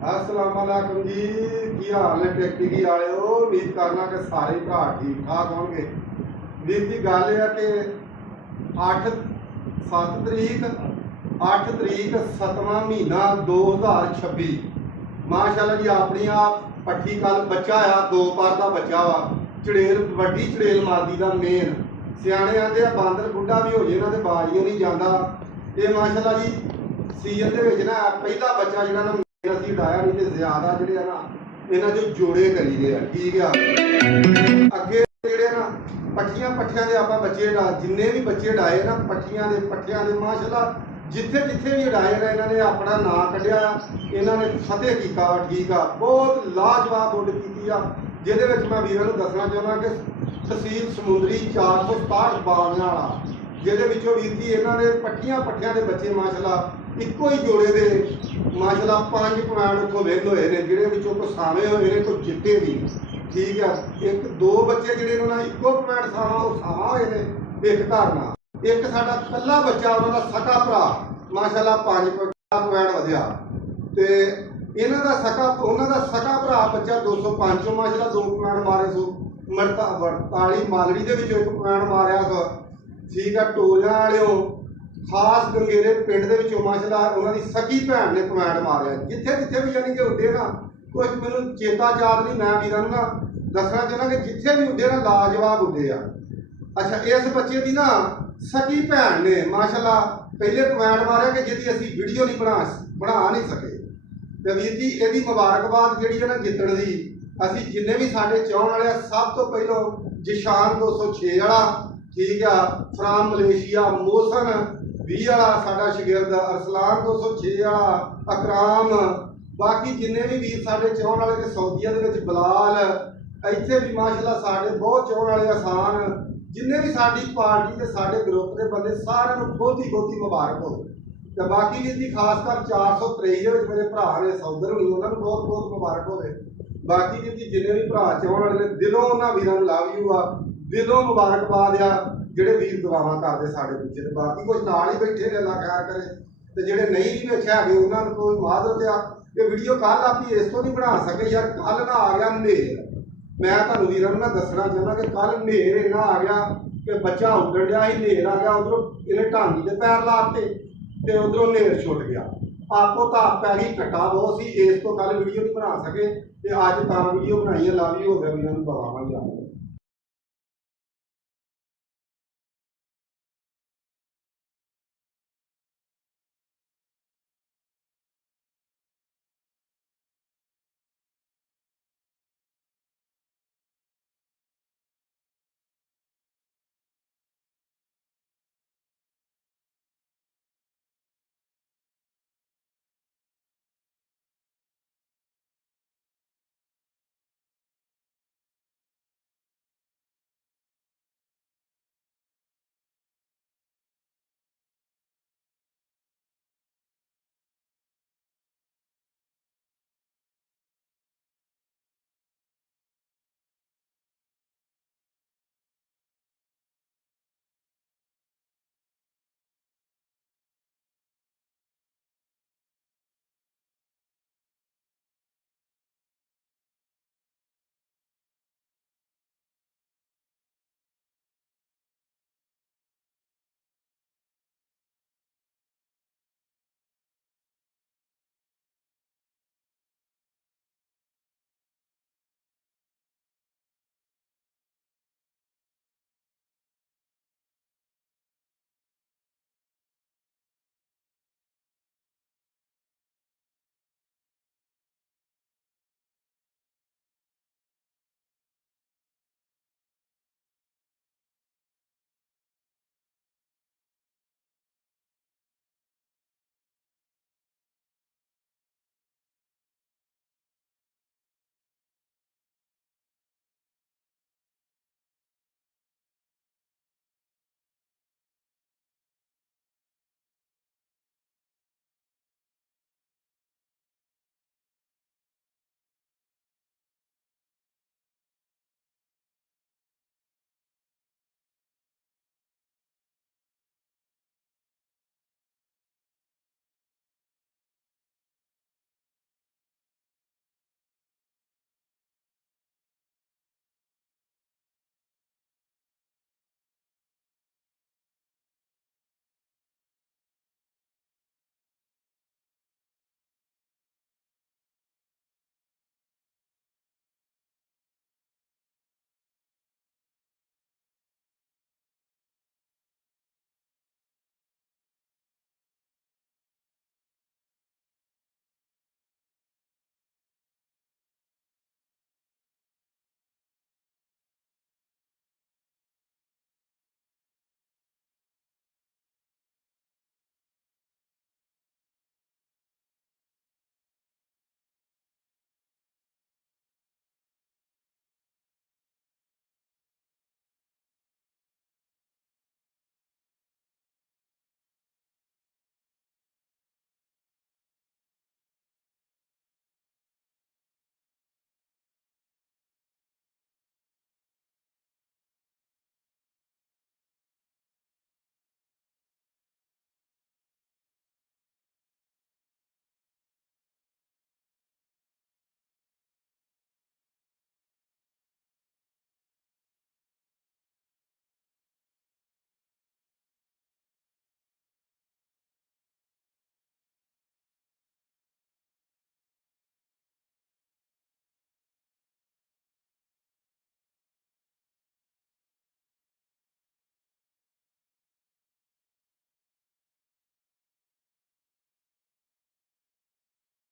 अस्सलाम वालेकुम जी, की हाल है टेक्निकी वाले हो। उम्मीद करना कि सारे भरा ठीक ठाक होंगे। वीर जी गल है कि 7 तरीक 7वां महीना 2026 माशाल्लाह जी। अपनी आप पट्ठी कल बच्चा आ, 2 पर का बच्चा वा। चड़ेल वड्डी चड़ेल मादी का मेन सियाने आते बांदर बुढ़ा भी हो जाए ना तो बाजियों नहीं जाता। ये माशाल्लाह जी सीजन के ना पहला बच्चा जो ना ਅਸੀਂ ਉਡਾਇਆ नहीं तो ज्यादा ਜਿਹੜੇ ਆ ਨਾ ਇਹਨਾਂ ਦੇ ਜੋੜੇ ਕਰੀਦੇ ਆ। ਠੀਕ ਆ ਅੱਗੇ ਜਿਹੜੇ ਨਾ ਪੱਠੀਆਂ ਦੇ ਆਪਾਂ ਬੱਚੇ ਜਿੰਨੇ ਵੀ ਬੱਚੇ ਉਡਾਏ ਨਾ ਪੱਠਿਆਂ ਦੇ ਮਾਸ਼ਾਅੱਲਾ ਜਿੱਥੇ ਵੀ ਉਡਾਏ ਨੇ ਇਹਨਾਂ ਨੇ ਆਪਣਾ ਨਾਂ ਕੱਢਿਆ, ਇਹਨਾਂ ਨੇ ਫਤਿਹ ਕੀਤਾ। ਠੀਕ ਆ ਬਹੁਤ ਲਾਜਵਾਬ ਉੱਡ ਕੀਤੀ ਆ, ਜਿਹਦੇ ਵਿੱਚ ਮੈਂ ਵੀਰਾਂ ਨੂੰ ਦੱਸਣਾ ਚਾਹੁੰਦਾ ਕਿ ਤਹਿਸੀਲ ਸਮੁੰਦਰੀ 467 ਬਾਗਾਂ ਵਾਲਾ, ਜਿਹਦੇ ਵਿੱਚੋਂ ਵੀਰ ਜੀ ਇਹਨਾਂ ਦੇ ਪੱਠਿਆਂ ਦੇ ਬੱਚੇ ਮਾਸ਼ਾਅੱਲਾ ਇੱਕੋ ਹੀ ਜੋੜੇ ਦੇ ਮਾਸ਼ਾਅੱਲਾ 5 ਪੁਆਇੰਟ ਉੱਥੋਂ ਵਿੰਨ ਹੋਏ ਨੇ, ਜਿਹੜੇ ਵਿੱਚੋਂ ਕੋਈ ਸਾਵੇਂ ਹੋਏ ਨੇ ਕੋਈ ਚਿੱਟੇ ਵੀ। ਠੀਕ ਆ 1-2 ਬੱਚੇ ਜਿਹੜੇ ਉਹਨਾਂ ਦਾ ਇੱਕੋ ਪੁਆਇੰਟ ਸਾਵਾਂ ਉਹ ਸਾਵਾਂ ਹੋਏ ਨੇ ਇੱਕ ਘਰ ਨਾਲ। ਇੱਕ ਸਾਡਾ ਇਕੱਲਾ ਬੱਚਾ ਉਹਨਾਂ ਦਾ ਸਕਾ ਭਰਾ ਮਾਸ਼ਾਅੱਲਾ 5 ਪੁਆਇੰਟ ਵਧਿਆ। ਤੇ ਇਹਨਾਂ ਦਾ ਉਹਨਾਂ ਦਾ ਸਕਾ ਭਰਾ ਬੱਚਾ 205 ਚੋਂ ਮਾਸ਼ਾਅੱਲਾ 2 ਪੁਆਇੰਟ ਮਾਰੇ ਸੋ। 48 ਮਾਲੜੀ ਦੇ ਵਿੱਚੋਂ 1 ਪੁਆਇੰਟ ਮਾਰਿਆ ਸੋ। ਠੀਕ ਆ ਟੋਲਿਆਂ ਵਾਲਿਓ ਖਾਸ ਗੰਗੇਰੇ ਪਿੰਡ ਦੇ ਵਿੱਚੋਂ ਮਾਸ਼ਾਅੱਲਾ ਉਹਨਾਂ ਦੀ ਸਕੀ ਭੈਣ ਨੇ ਪੁਆਇੰਟ ਮਾਰਿਆ। ਜਿੱਥੇ ਵੀ ਯਾਨੀ ਕਿ ਉੱਡੇ ਨਾ ਕੁਝ ਮੈਨੂੰ ਚੇਤਾ ਯਾਦ ਨਹੀਂ, ਮੈਂ ਵੀਰਾਂ ਨੂੰ ਨਾ ਦੱਸਣਾ ਚਾਹੁੰਦਾ ਕਿ ਜਿੱਥੇ ਵੀ ਉੱਡੇ ਨਾ ਲਾਜਵਾਬ ਉੱਡੇ ਆ। ਅੱਛਾ ਇਸ ਬੱਚੇ ਦੀ ਨਾ ਸਕੀ ਭੈਣ ਨੇ ਮਾਸ਼ਾਅੱਲਾ ਪਹਿਲੇ ਪੁਆਇੰਟ ਮਾਰਿਆ ਕਿ ਜਿਹਦੀ ਅਸੀਂ ਵੀਡੀਓ ਨਹੀਂ ਬਣਾ ਨਹੀਂ ਸਕੇ। ਤੇ ਵੀਰ ਜੀ ਇਹਦੀ ਮੁਬਾਰਕਬਾਦ ਜਿਹੜੀ ਹੈ ਨਾ ਜਿੱਤਣ ਦੀ, ਅਸੀਂ ਜਿੰਨੇ ਵੀ ਸਾਡੇ ਚਾਹਣ ਵਾਲੇ ਆ ਸਭ ਤੋਂ ਪਹਿਲਾਂ ਜਿਸ਼ਾਨ 206 ਵਾਲਾ, ਠੀਕ ਆ ਫਰਾਮ ਮਲੇਸ਼ੀਆ ਮੋਸਨ 20 ਵਾਲਾ ਸਾਡਾ ਸ਼ਾਗਿਰਦ, ਅਰਸਲਾਨ 206 ਵਾਲਾ ਅਕਰਾਮ, ਬਾਕੀ ਜਿੰਨੇ ਵੀ ਵੀਰ ਸਾਡੇ ਚਾਹਣ ਵਾਲੇ ਨੇ ਸਾਊਦੀਆ ਦੇ ਵਿੱਚ ਬਲਾਲ, ਇੱਥੇ ਵੀ ਮਾਸ਼ਾਅੱਲਾ ਸਾਡੇ ਬਹੁਤ ਚਾਹਣ ਵਾਲੇ ਆਸਾਨ, ਜਿੰਨੇ ਵੀ ਸਾਡੀ ਪਾਰਟੀ ਤੇ ਸਾਡੇ ਗਰੁੱਪ ਦੇ ਬੰਦੇ ਸਾਰਿਆਂ ਨੂੰ ਬਹੁਤੀ ਮੁਬਾਰਕ ਹੋਵੇ। ਤੇ ਬਾਕੀ ਵੀਰ ਜੀ ਖਾਸ ਕਰ 423 ਦੇ ਵਿੱਚ ਮੇਰੇ ਭਰਾ ਨੇ ਸੌਦਰ ਹੋਣੀ, ਉਹਨਾਂ ਨੂੰ ਬਹੁਤ ਮੁਬਾਰਕ ਹੋਵੇ। ਬਾਕੀ ਵੀਰ ਜੀ ਜਿੰਨੇ ਵੀ ਭਰਾ ਚਾਹਣ ਵਾਲੇ ਨੇ ਦਿਲੋਂ ਉਹਨਾਂ ਵੀਰਾਂ ਨੂੰ ਲਵ ਯੂ ਆ, ਦਿਲੋਂ ਮੁਬਾਰਕਬਾਦ ਆ ਜਿਹੜੇ ਵੀਰ ਦੁਆਵਾਂ ਕਰਦੇ ਸਾਡੇ ਪਿੱਛੇ। ਤੇ ਬਾਕੀ ਕੁਝ ਨਾਲ ਹੀ ਬੈਠੇ ਨੇ, ਅੱਲਾ ਖੈਰ ਕਰੇ। ਤੇ ਜਿਹੜੇ ਨਹੀਂ ਵੀ ਵੇਖਿਆ ਹੈਗੇ ਉਹਨਾਂ ਨੂੰ ਕੋਈ ਮਾਦਤ ਆ ਕਿ ਵੀਡੀਓ ਕੱਲ ਆਪੀ ਇਸ ਤੋਂ ਨਹੀਂ ਬਣਾ ਸਕੇ ਯਾਰ। ਕੱਲ ਨਾ ਆ ਗਿਆ ਹਨੇਰ, ਮੈਂ ਤੁਹਾਨੂੰ ਵੀਰਾਂ ਨੂੰ ਨਾ ਦੱਸਣਾ ਚਾਹੁੰਦਾ ਕਿ ਕੱਲ ਹਨੇਰ ਇੰਨਾ ਆ ਗਿਆ ਕਿ ਬੱਚਾ ਉੱਡਣ ਡਿਆ ਸੀ, ਹਨੇਰ ਆ ਗਿਆ, ਉਧਰੋਂ ਇਹਨੇ ਢਾਂਗੀ ਦੇ ਪੈਰ ਲਾਤੇ ਤੇ ਉਧਰੋਂ ਹਨੇਰ ਛੁੱਟ ਗਿਆ। ਆਪੋ ਤਾਂ ਪੈ ਗਈ ਘਟਾ ਬਹੁਤ ਸੀ, ਇਸ ਤੋਂ ਕੱਲ ਵੀਡੀਓ ਨਹੀਂ ਬਣਾ ਸਕੇ ਤੇ ਅੱਜ ਤਾਂ ਵੀਡੀਓ ਬਣਾਈ ਹੈ। ਲਵ ਯੂ ਹੋ ਗਿਆ ਵੀਰਾਂ ਨੂੰ, ਦੁਆਵਾਂ ਹੀ ਆ।